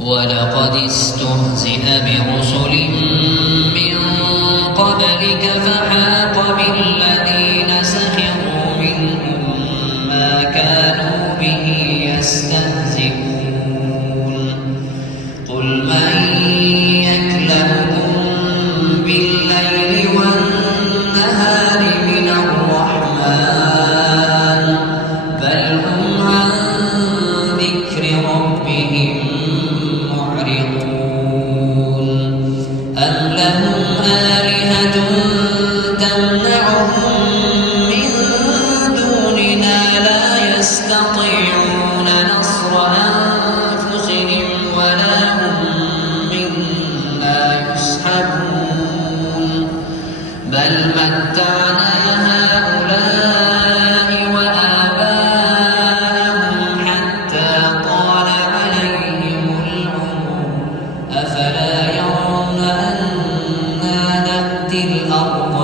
ولقد استهزئ برسل من قبلك فحاق بالذين سخروا منهم ما كانوا به يستهزئون قل من يكلؤكم بالليل والنهار من الرحمن بل هم عن ذكر ربهم معرضون أم لهم آلهة تمنعهم من دوننا لا يستطيعون نصر أنفسهم ولا هم منا يسحبون بل متعنا هؤلاء وآباءهم حتى طال عليهم العمر أفلا يرون أنا نأتي الأرض